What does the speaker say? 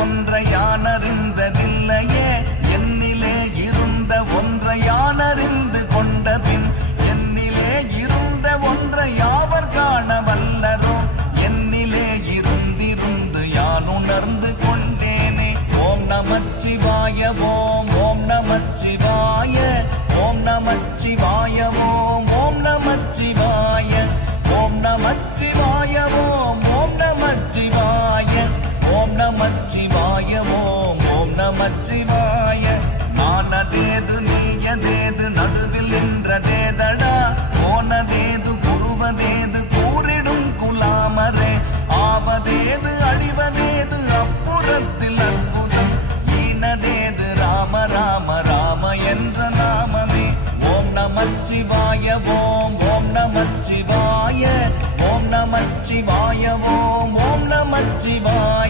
ஒன்றை யான் அறிந்ததில்லையே, என்னிலே இருந்த ஒன்றை யான் அறிந்து கொண்ட பின் என்னிலே இருந்த ஒன்றை யாவர் காண வல்லரோ, என்னிலே இருந்திருந்து யான் உணர்ந்து கொண்டேனே. ஓம் நமச்சிவாய ஓம் ஓம் நமச்சிவாய ஓம் நமச்சிவாய ஓம் ஓம் நமச்சிவாய ஓம் நமச்சிவாய ஓம் ஓம் நமச்சிவாய ஓம் நமச்சிவாய ஓம் ஓம் நமச்சிவாய. நானதேது நீயதேது நடுவில் நின்றதேதடா, போனதேது குருவதேது கூறிடும் குலாமரே, ஆவதேது அழிவதேது அப்புறத்தில் அற்புதம், ஈனதேது ராம ராம ராம என்ற நாமமே. ஓம் நமச்சிவாய ஓம் ஓம் நமச்சிவாய ஓம் நமச்சிவாய ஓம் ஓம் நமச்சிவாய.